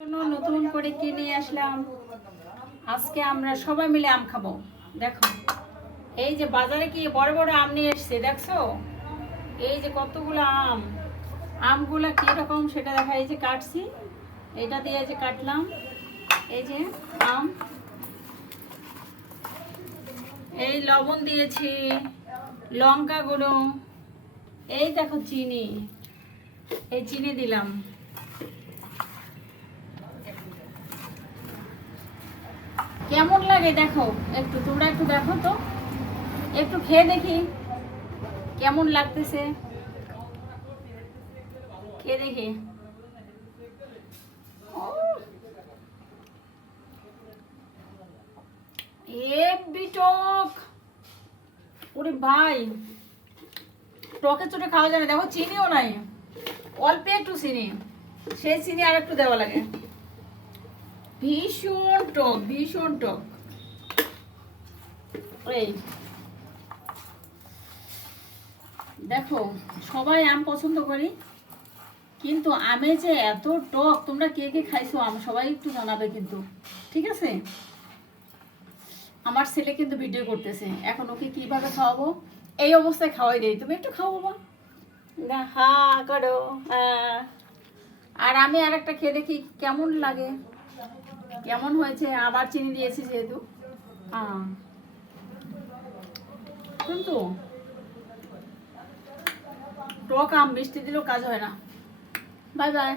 নতুন করে কিনে আসলাম। আজকে আমরা সবাই মিলে আম খাবো। দেখো এই যে বাজারে কি বড় বড় আম নিয়ে এসছে, দেখছো? এই যে কতগুলো আম, আমগুলা কি রকম সেটা দেখা। এই যে কাটছি, এটা দিয়ে যে কাটলাম। এই যে আম, এই লবণ দিয়েছি, লঙ্কা গুঁড়ো, এই দেখো চিনি, এই চিনি দিলাম। কেমন লাগে দেখো, একটু তোমরা একটু দেখো তো, একটু খেয়ে দেখি কেমন লাগতেছে, খেয়ে দেখি। হেব্বি টক, ওরে ভাই, টকে চটে খাওয়া যায় না। দেখো চিনিও নাই, অল্প একটু চিনি, সেই চিনি আর একটু দেওয়া লাগে। ভীষণ টক, ভীষণ টক। এই দেখো, সবাই আম পছন্দ করি, কিন্তু আমে যে এত টক, তোমরা কে কে খাইছো আম সবাই একটু জানাবে কিন্তু, ঠিক আছে? আমার ছেলে কিন্তু ভিডিও করতেছে, এখন ওকে কিভাবে খাওয়াবো, এই অবস্থায় খাওয়াই দেই। তুমি একটু খাও বাবা, না হা করো। আর আমি আর একটা খেয়ে দেখি কেমন লাগে, কেমন হয়েছে। আবার চিনি দিয়েছি যেহেতু, কিন্তু টক আম মিষ্টি দিলেও কাজ হয় না। Bye bye.